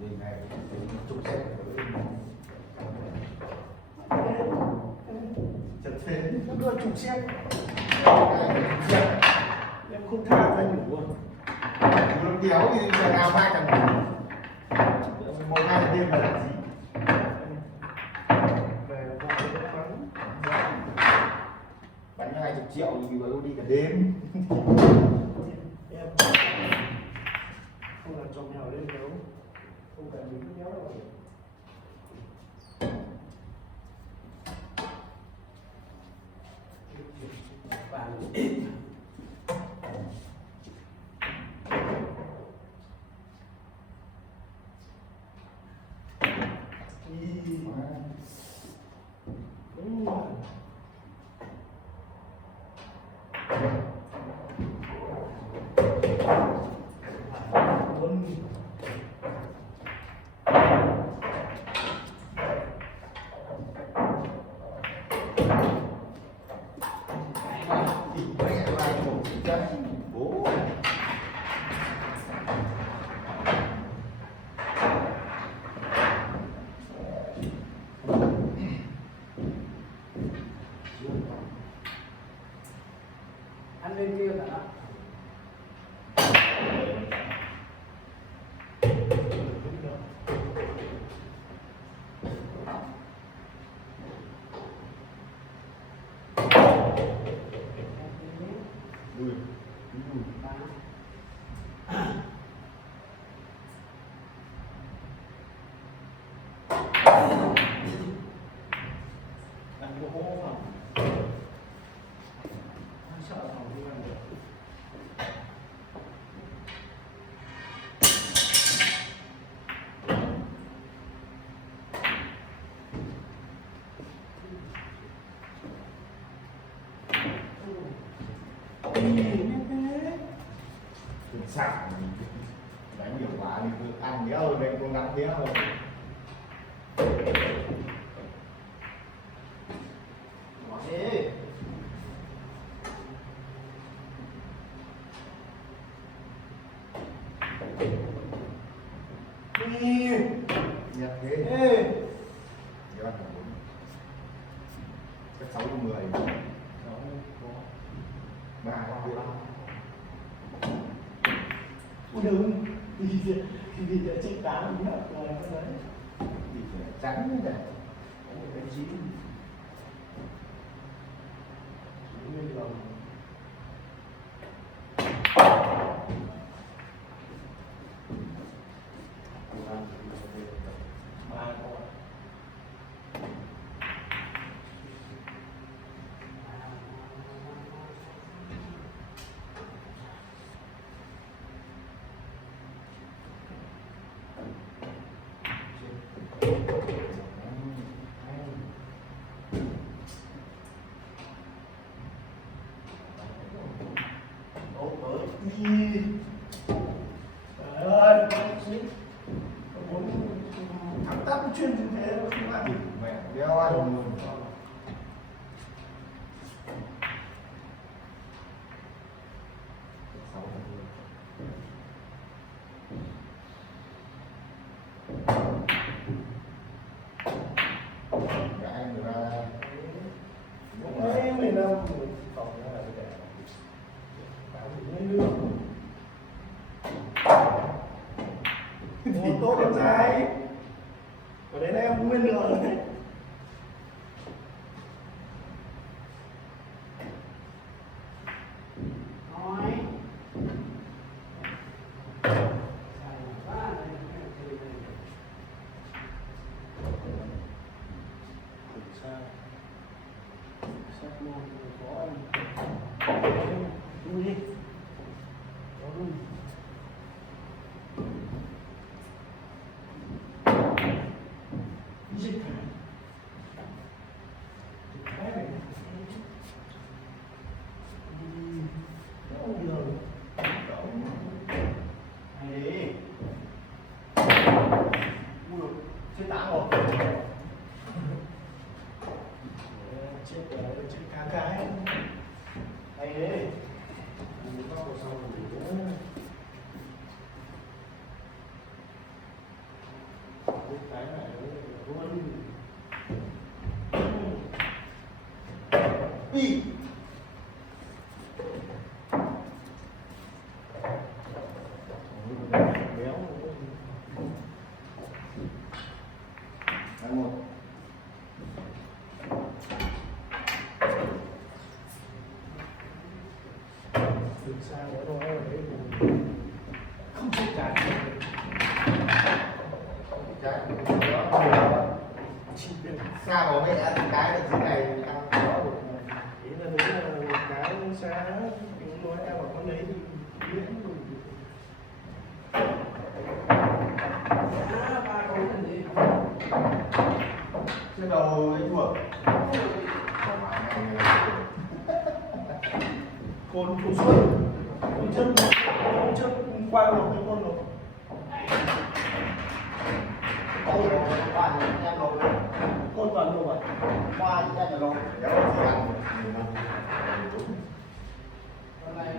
Mình này chục xe chật thế nó đưa chục xe em không tha cho anh ngủ nó kéo thì giờ nào hai thằng một hai thằng đêm là làm gì về bắn 20 triệu thì vừa đi cả đêm em không làm chồng nhau lên đấu không cần mình cứ kéo đâu ăn lên kia cả đó. sạc đánh nhiều quá thì cứ ăn nhớ hơn đây cố gắng nhớ hơn thế nhật thế các bạn các 6 10 ba đừng đi để chết cá nó nhớ rồi cái đấy thì phải trắng như này có một cái chín nguyên lòng trời ơi thẳng tắp chuyên như thế nó không lại mẹ đeo ăn cái người ta đấy mình đâu còn là để bảo mình lên nước tốt đẹp trai ở đấy em nguyên được đấy sắp luôn có anh đi dịch chết táo rồi chết rồi chết cá cái hay đấy mình có một sau rồi cái này luôn đi béo ăn một từ xa nữa thôi để không có cản cái chỉ biết xa bố mẹ ăn cái là dưới này ăn có được ý là nếu là một cái xa những nói em bảo con đấy thì miễn rồi ba câu là gì chứ đầu cái chuột côn xuân côn chân quay một cái con rồi câu qua thì em lột côn toàn đồ vậy qua thì em là lột nếu gì ăn con này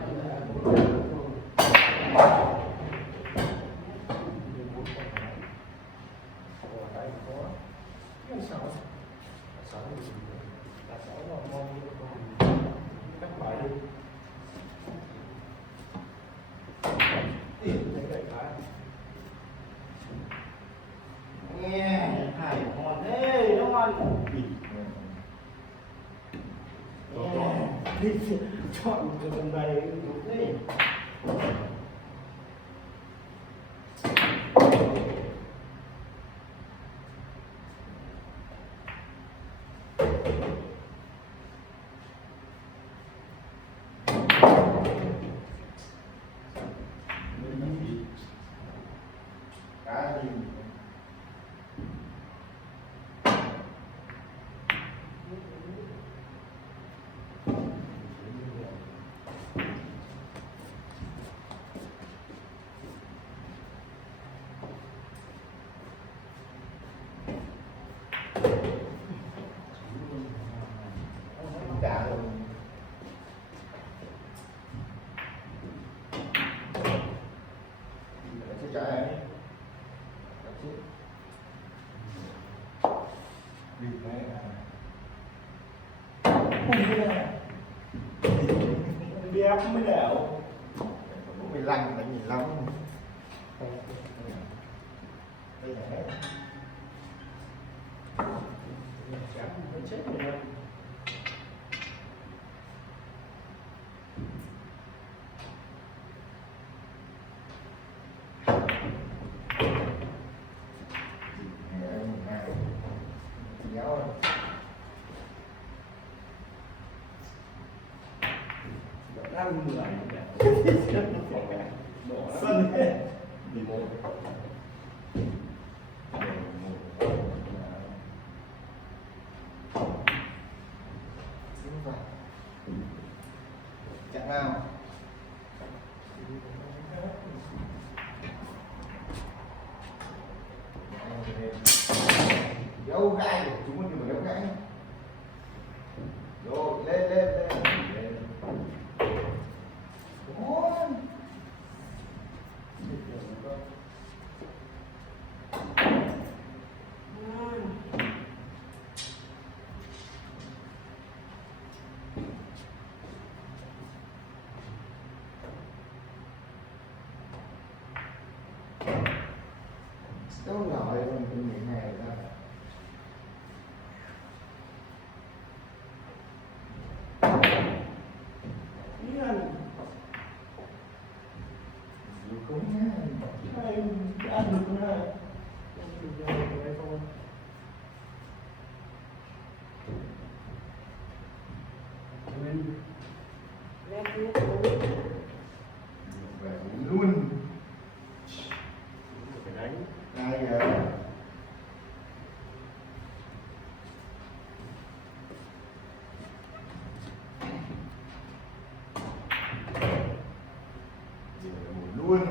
nghe hải hòn đấy nó ngon chọn cái phần này đúng đấy cái gì cả rồi chứ trái này đi đấy bếp mới đẻo 15 là nhìn lắm đây là hết mới chết rồi ăn mười đổ sân hết đi một chẳng nào dấu gãi của chúng mình dấu gãi rồi lên Ôi. Đâu rồi mình cũng nghĩ này ra cũng nha hai ăn được hai cái thôi về luôn phải đánh ai giờ luôn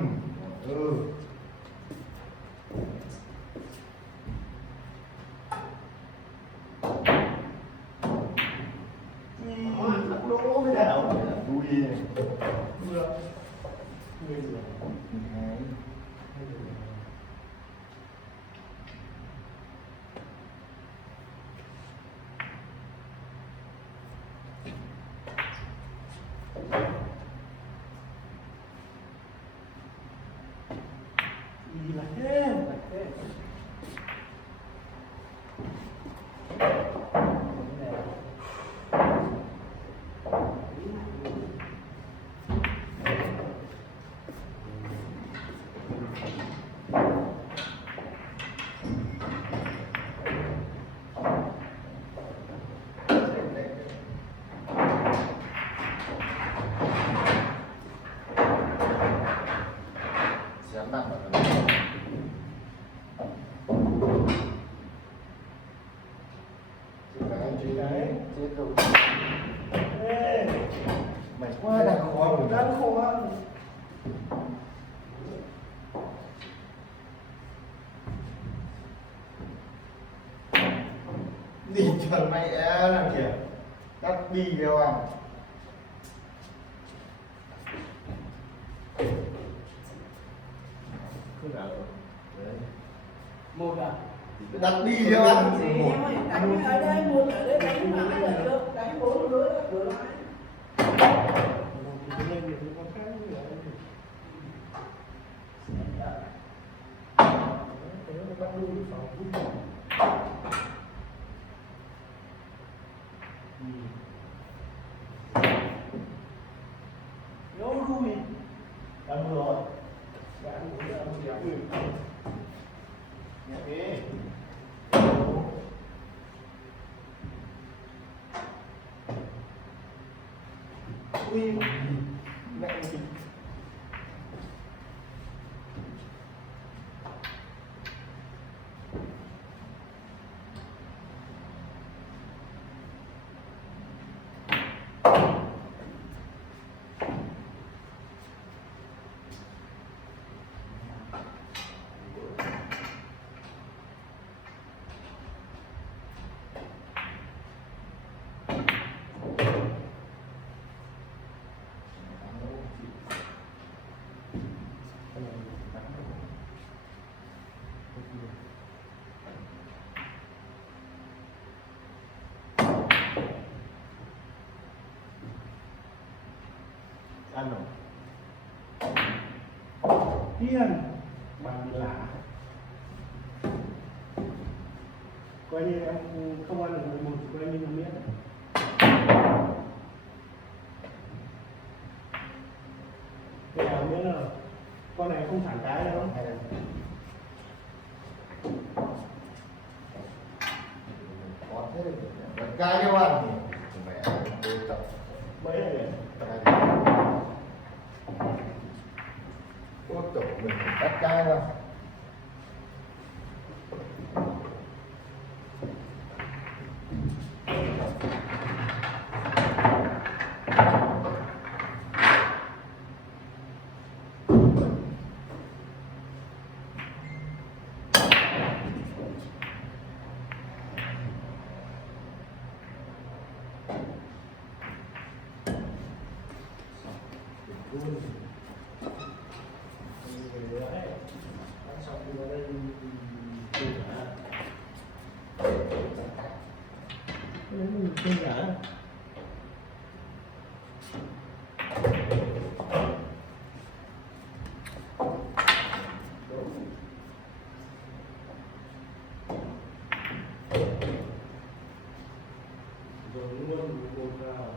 gì mà thế dám nặng vào nó. chị đấy Chết rồi. ê Mày quá đang khó rồi. đang khổ ăn Đi trời mẹ làm kìa. Cắt bi kìa à. không nào đấy một à? Đặt bi kìa ăn. Gì em ơi, đánh ở đây một ở đây đánh mà hai lần được, đánh bốn nữa vừa lại. thì lên thì con khác như vậy thế nó bắt lui được phòng Đâu lui. ăn rồi đã ăn rồi nhẹ đi ui mẹ mình ăn rồi tiền bằng lạ coi như em không ăn được 11 coi như là miễn cái nào miễn rồi con này không thẳng cái đâu Có thế được. Đặt cái kìa ăn. Mẹ tôi tập. mấy này Ôi tổ mình đặt cái đâu. Không cả rồi luôn một vào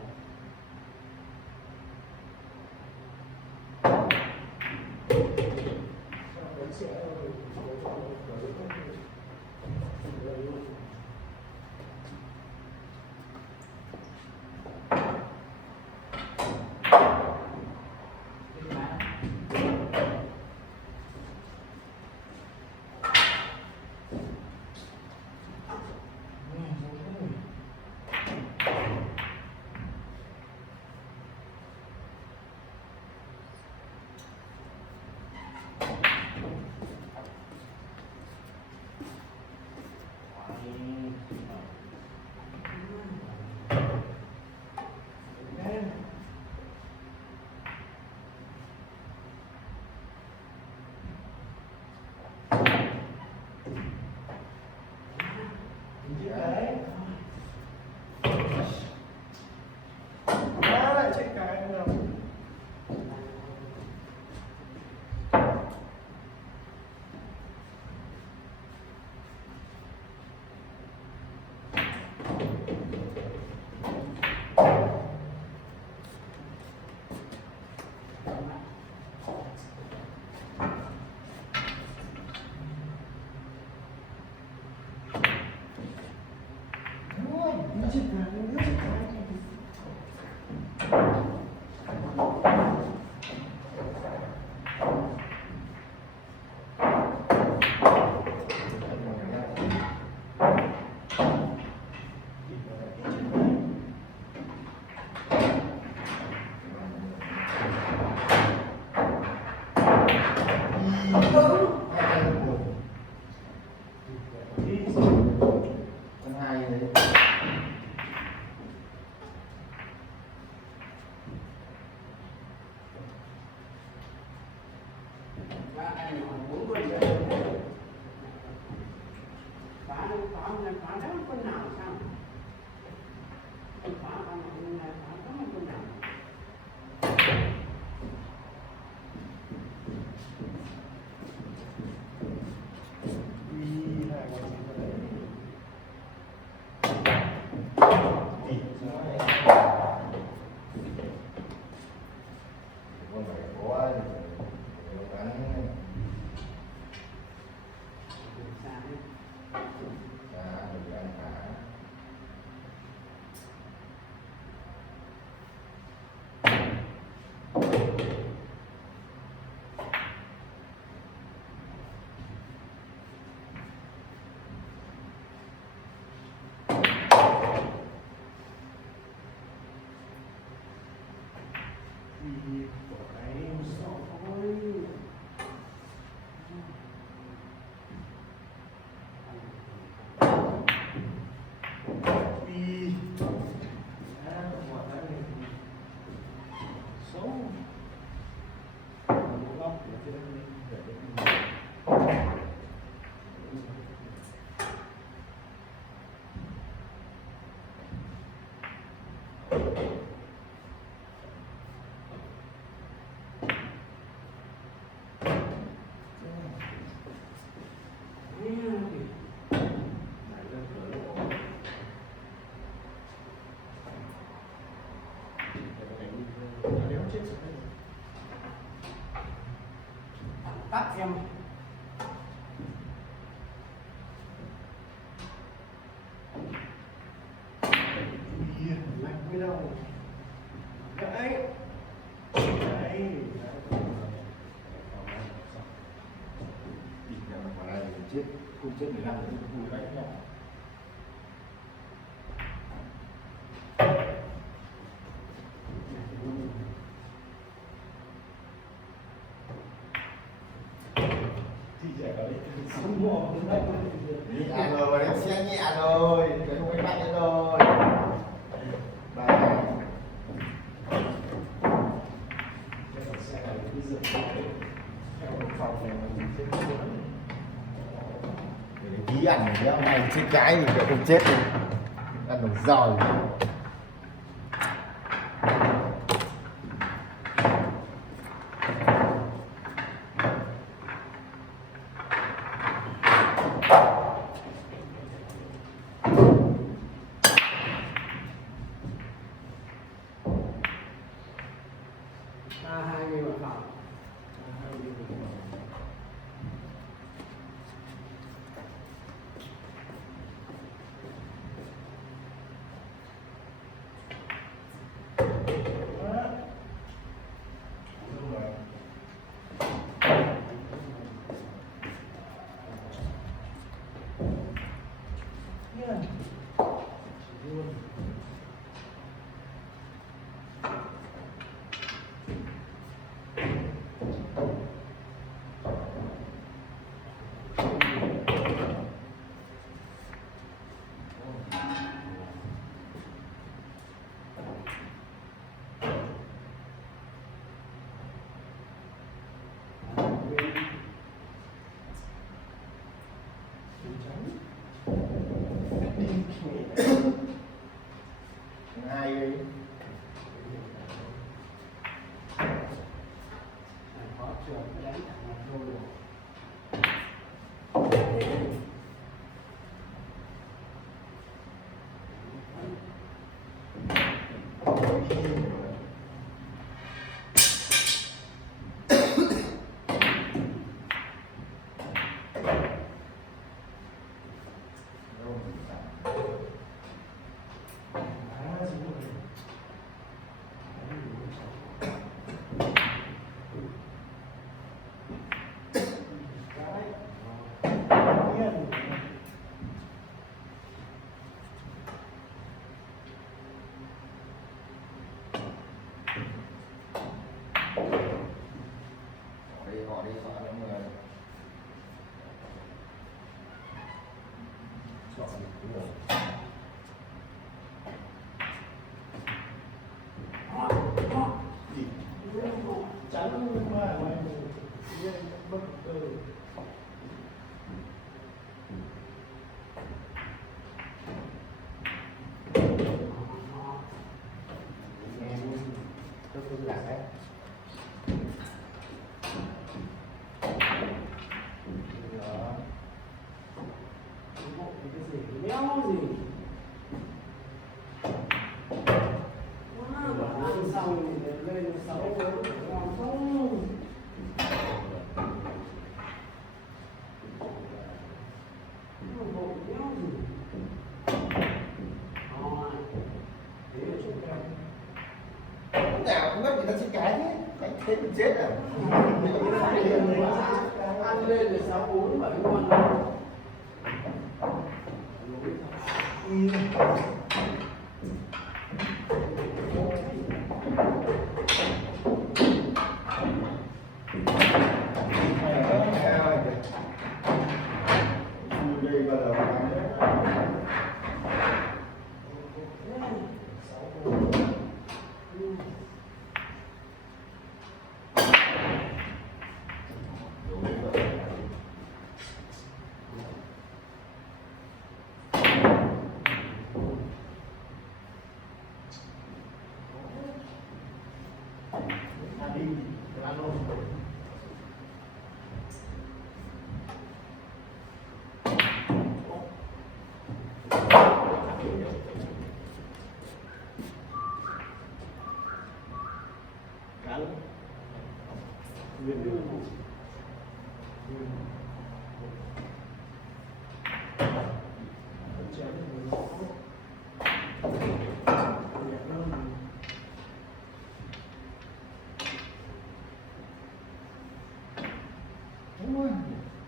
đâu đấy đấy đi ra ngoài đây chết không chết 15 rồi cũng vui đấy nhá. thì trẻ có đấy sống mồm đấy Nhẹ rồi, em xe nhẹ rồi, cái không đánh mạnh rồi. Ba xe này cứ dựa theo phòng này mình sẽ để tí ăn nhá, hôm nay chết cái thì sẽ không chết đi. Ăn được giỏi. hai người một phòng. Hai đi. Có trường đánh thẳng mặt rồi. Họ đi sợ lắm người. chọn đúng rồi chắn mà mày bất Tôi cứ lạc đấy. Đéo gì. Quá, bảo ăn xong thì lên 6 làm không. Nó vội đéo gì. Rồi. Thế là chúng ta. Lúc nào cũng mất người ta chết cái thế. Đánh thế mình chết à. Ăn lên là 6, 4, 7 con.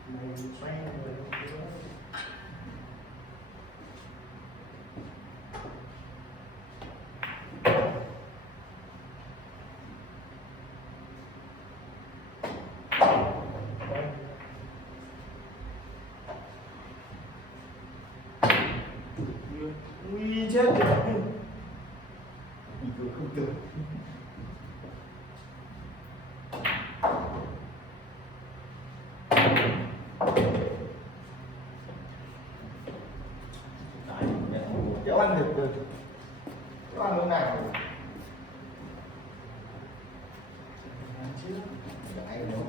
Mày xoay người ui chết rồi. Đi cửa không tưởng. Kéo ăn được rồi. Kéo ăn lúc nào rồi. Chứ Ai đâu.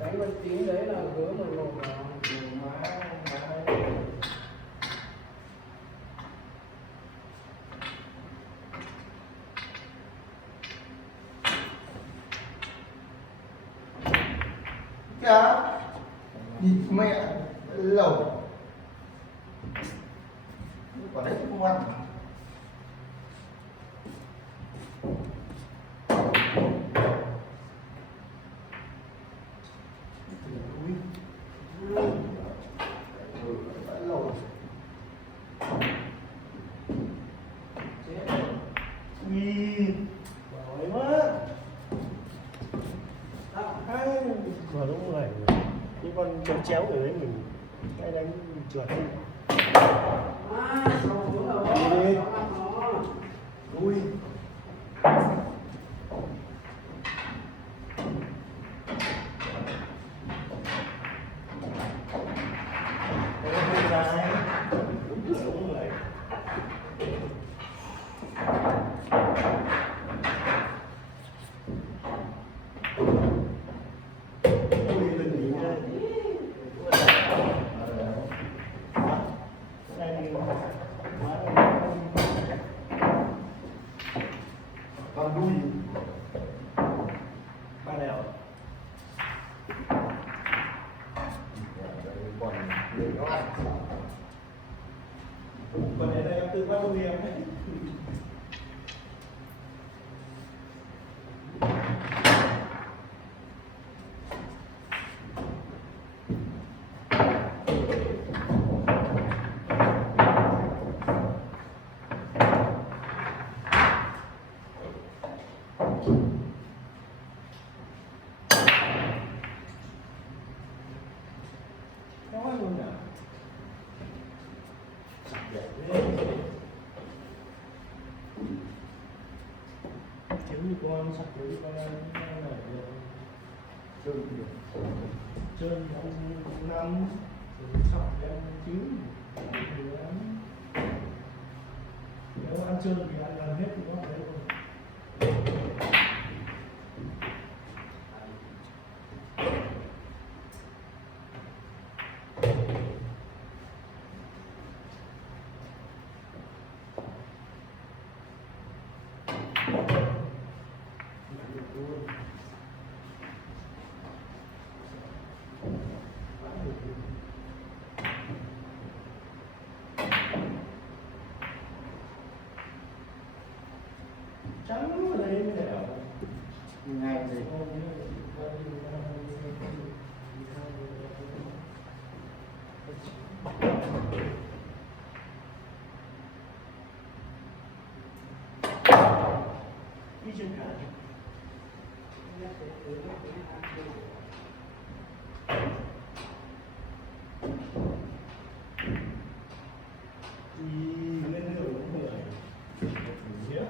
đánh một tí đấy là gỡ một lột vào. má Kìa. Nhìn mẹ lẩu. Quả đấy không ăn. Lẩu. ui giỏi quá. Hay mà đúng rồi, cái con chéo chéo ở đấy mình cái đánh trượt đi. À, xong xuống rồi. Đi. Xong ăn nó. Ui cái dài đúng rồi. Ui đừng nghỉ ra. Còn đuôi. Ba đèo Còn để nó ăn. còn để đây em tự bắt đuôi em ấy. Nói luôn à. Chứ con sạch với con này Trơn kìa. trơn trong năm sọc em chứ nếu ăn trơn thì ăn làm hết thì có đấy rồi. Trắng ở đây mới đẻo. Ngay gì. Đi trên cả. Đi lên đường cũng người. Yeah.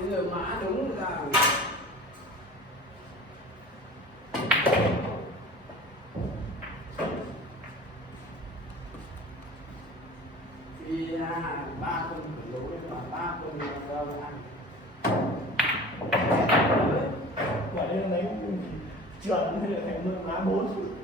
Bây giờ mã đúng ra. Thì ba con khởi lỗ với ba con đâu ăn. Quả đây lấy trượt hay là thành mưa má 4.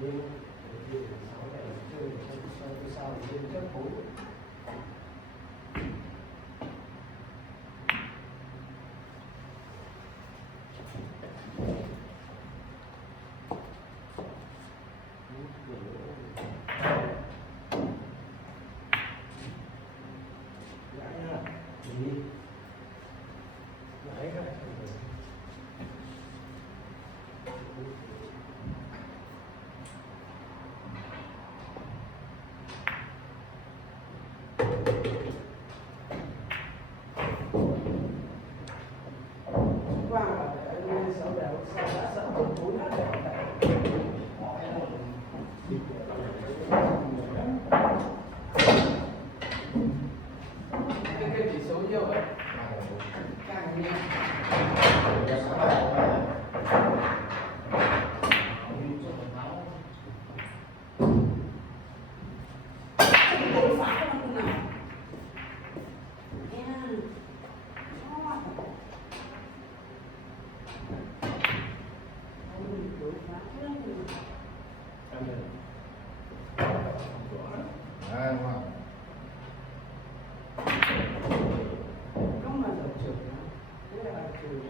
nhưng thì sáu này chơi sao trên cấp 4 quang là anh sáu đều đã sợ bốn bốn hết rồi cái chỉ số nhiều vậy càng nhiều Đấy, đúng không? không mà giờ trưởng thế là trừ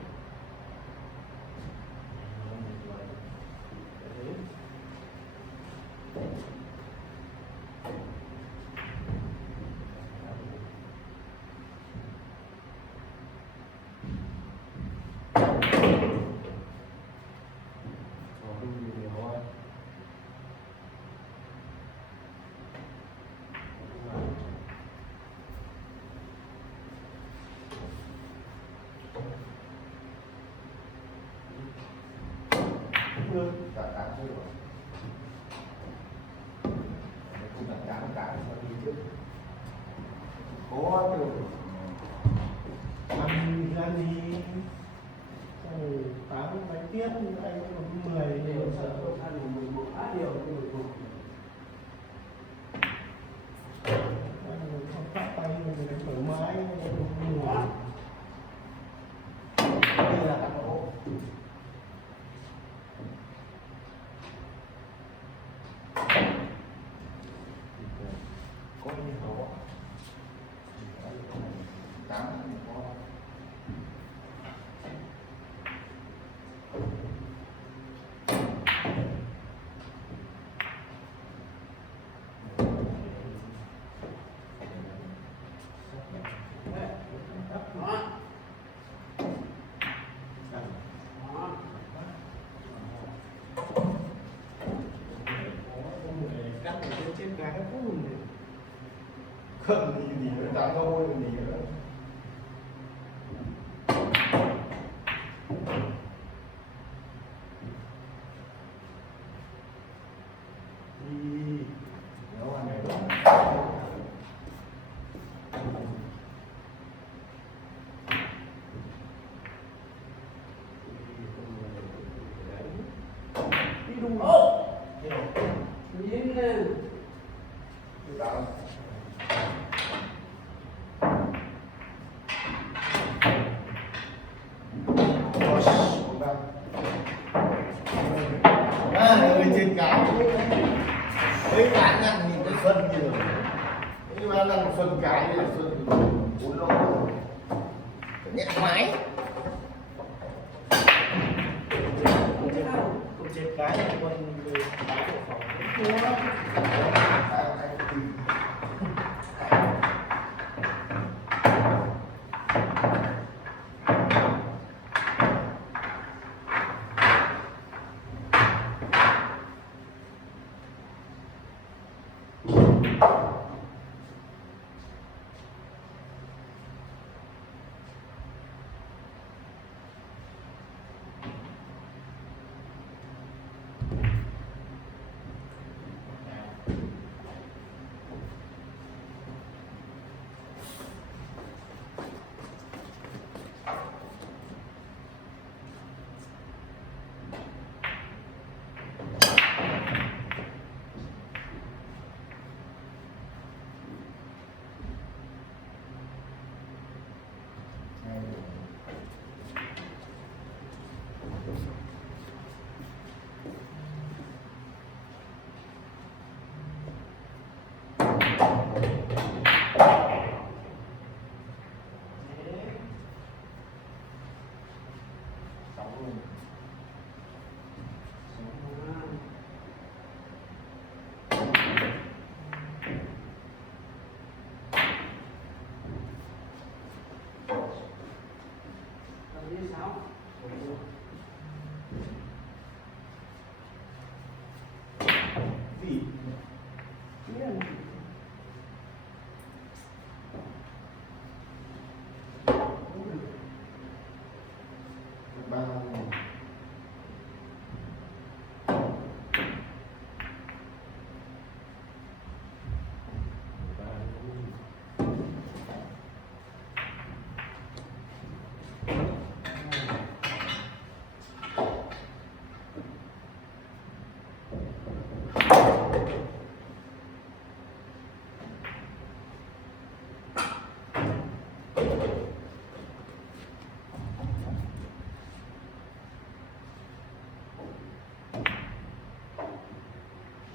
Cả cả chưa rồi. Không đặt cả sao đi trước. Có điều ăn ra đi xong 8 mấy tiết anh còn 10 điều sợ ăn một một á điều cái một không phát tay mình thoải mái đây là các bộ. Có như đó. Tám có. trên cái phun này Không gì nữa, tao thôi gì nữa. đi Nếu anh này đó. đi đu nhìn nè Đó. Người trên cái mấy bạn ăn nhìn cái phân như rồi nhưng mà là một phân cái là phân bốn lỗ nhẹ máy cũng trên cái còn cái của phòng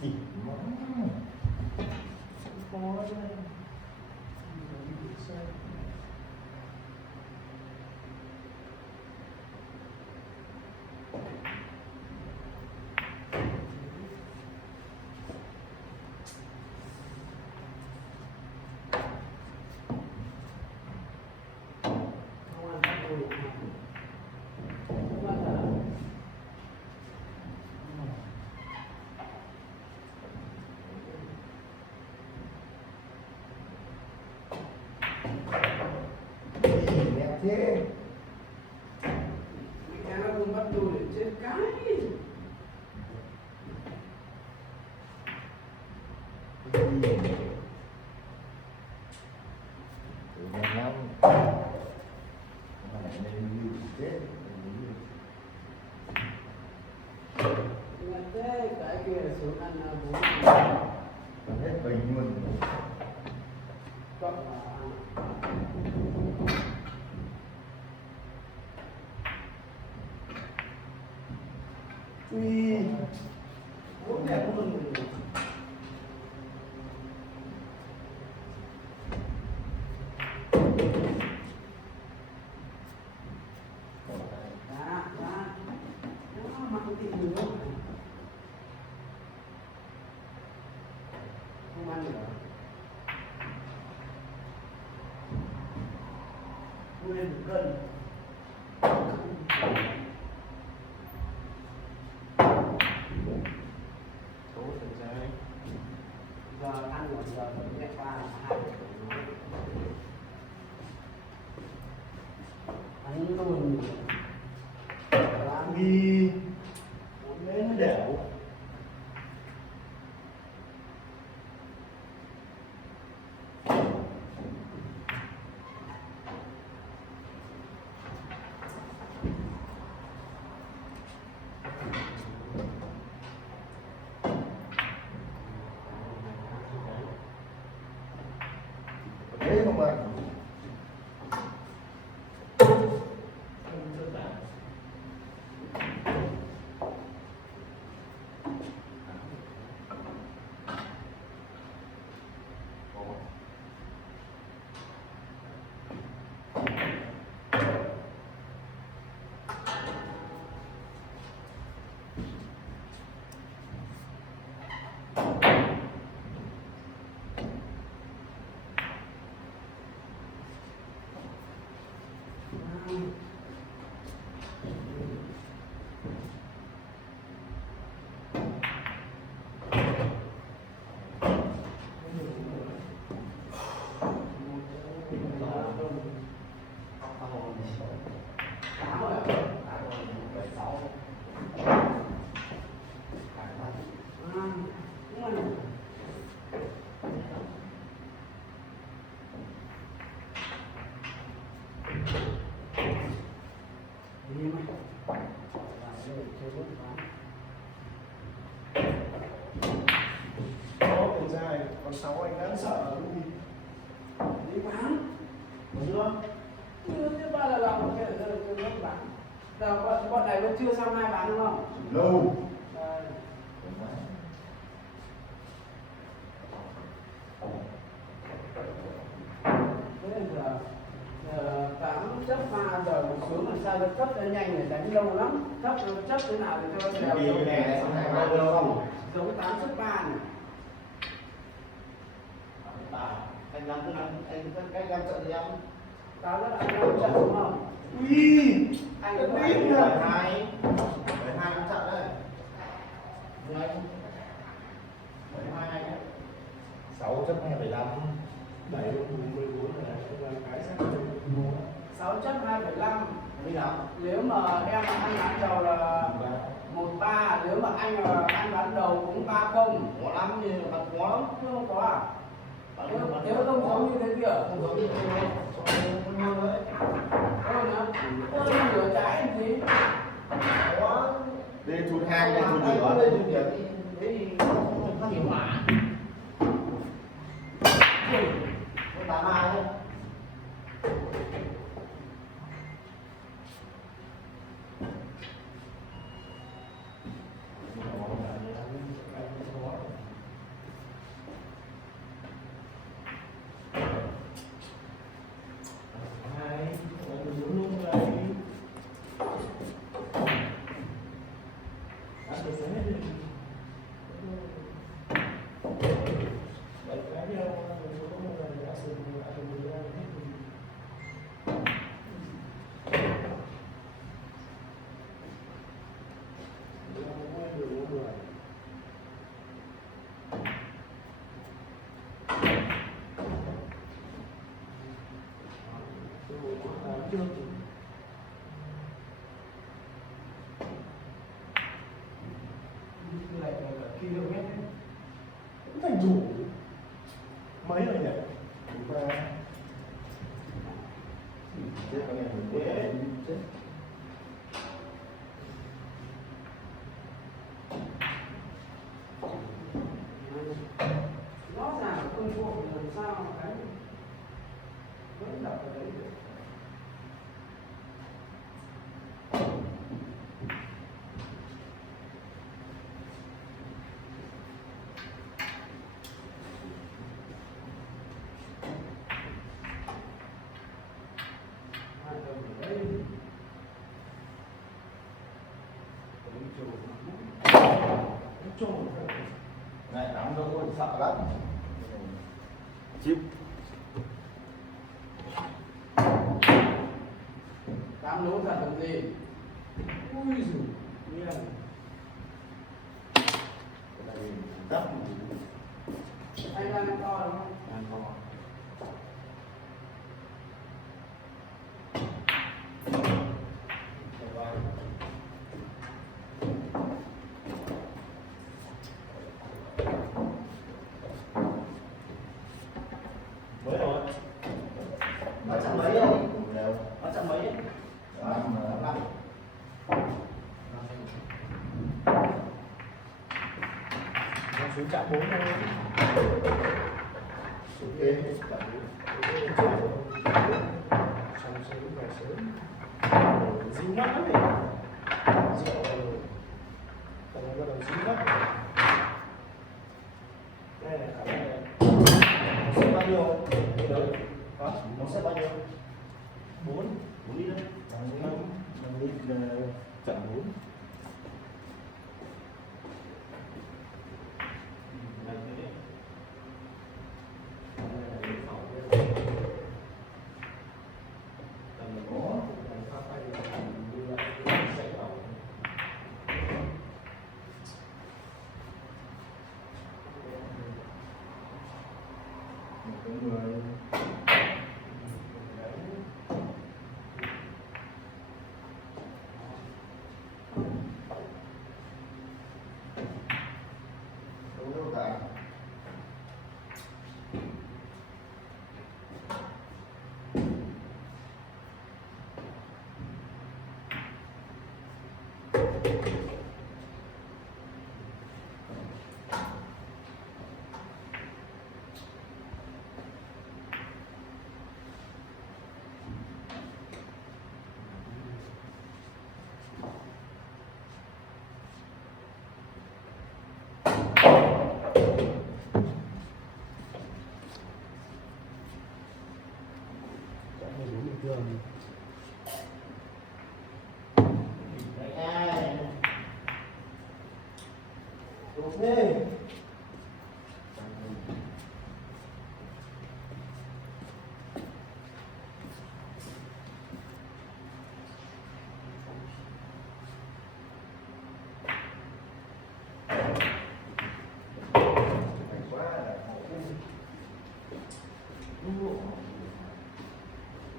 chỉ món có chứ. không ăn bắt đùi không ăn là gì đẹp thế. mẹ nó không bắt đùi để chết cái Cái gì vậy? Tự nhiên lắm. Mà lại nên như chết. là thế cái kia xuống ăn là bố Còn hết bình luôn. cộng là ăn Ui. bố đẹp hơn đã nó mặc cái gì nữa không ăn nữa nguyên một cân Cố tình sai. giờ ăn rồi giờ mình mẹ ba hai ăn luôn Ui. đến nó Đẻo. Thế không ạ? Không rất là. Có tình sai. Còn 6 anh đáng sợ cái gì? đi bán Còn chưa? chưa thứ ba là làm một cái giờ chưa bán giờ bọn này vẫn chưa xong 2 bán đúng không Lâu. đây thế là giờ tám chấp pha giờ một xuống làm sao cho cấp cho nhanh để đánh lâu lắm chấp thế nào để cho đều Đi cái này xong này bao nhiêu không? giống 8 chấp ba này Anh làm cái làm trận gì em? tao rất là anh làm trận đúng không Ui. anh Cái cũng biết phải rồi. Hai năm trận đấy. 6 chấp 2,5. 7 14 là cái xác. 6 chấp 2,5 Đi nào? nếu mà em ăn bán đầu là 13 nếu mà anh ăn bán đầu cũng 30 Có lắm như bạn có lắm. không có à Bạn nếu không giống như thế kia không có đi thôi. Cho nó hơn đấy. hơn hả hơn nửa trái làm gì Có. Đi chụp hàng, đi chụp lửa. Đây chụp điểm đi. Thế thì không có hiệu quả. Nó 82 thôi. lại là km cũng thành đủ mấy rồi nhỉ? Và Chết con này mình chết. rõ ràng là công bộ làm sao mà cái vẫn đọc ở đấy được. Hai đồng ở đây. Này nắm đâu có sợ lắm. Chịu. Tám lỗ thật làm gì? Ui giời, nghe này. Cái này đắp. Anh đang ăn to đúng không? Ăn to. mới rồi. Nó chậm mấy không? Nó chậm mấy ấy? Năm. Nó xuống chạm 4 thôi. Ok. Xong sớm về sớm. Dính mắt lắm này. Rượu rồi. Còn nó bắt đầu dính mắt rồi. Đây là khả năng này. Nó xếp bao nhiêu? Cái đấy. Hả? Nó xếp bao nhiêu? 4. 4 lít đấy. 5 lít chậm 4. Ok.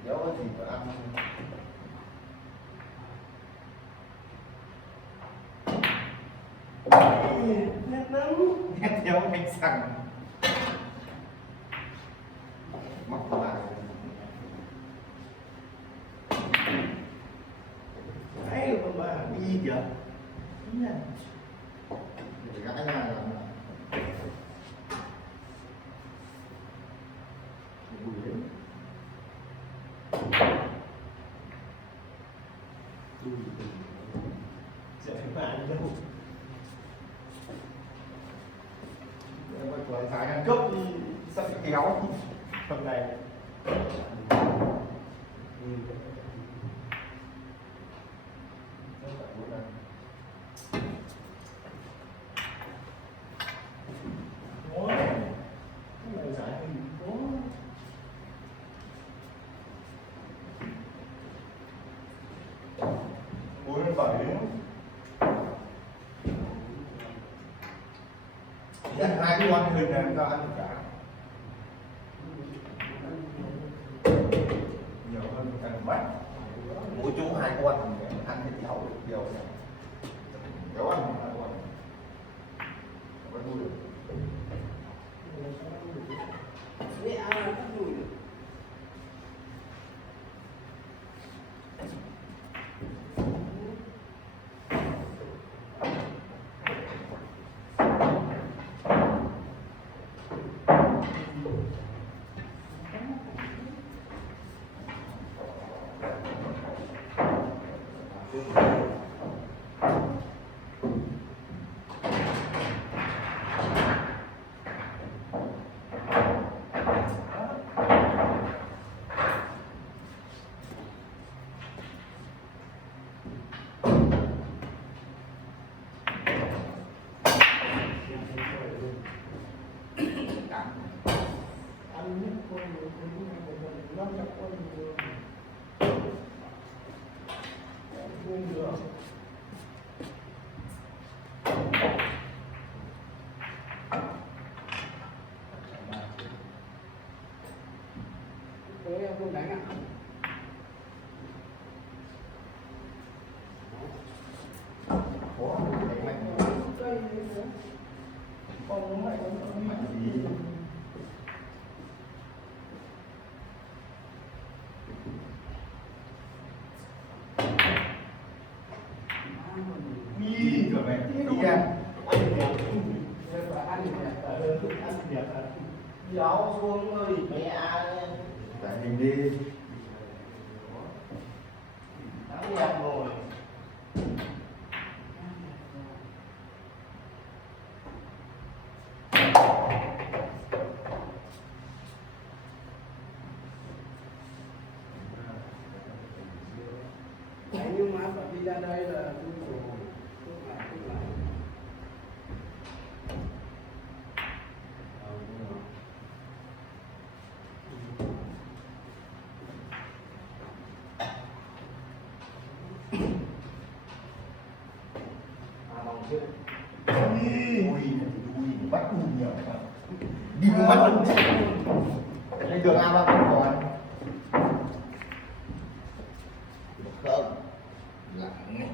Dấu thì phải ăn. Nét lắm. Nhét dấu anh sẵn. Móc vào. Hay mà bà đi kìa. Để gãi ra là bùi đấy. Sẽ phải bạn đâu. Em có tuổi thái ăn cốc sắp kéo Phần này. Dành 2 cái quan hình này cho anh cả nhiều hơn càng bắt mỗi chú 2 quan ăn thì cháu được điều này cháu ăn 2 quan vẫn nuôi được Vậy ai là các đùi được. Thế không đánh ạ. có cái mạnh Cây nữa. Còn nó mạnh gì đi rồi mày đi ra Giáo xuống ơi mẹ tại mình đi đã đẹp rồi. Đấy, nhưng mà phải đi ra đây là tôi lại đi bắt nhiều đi bắt lên đường A3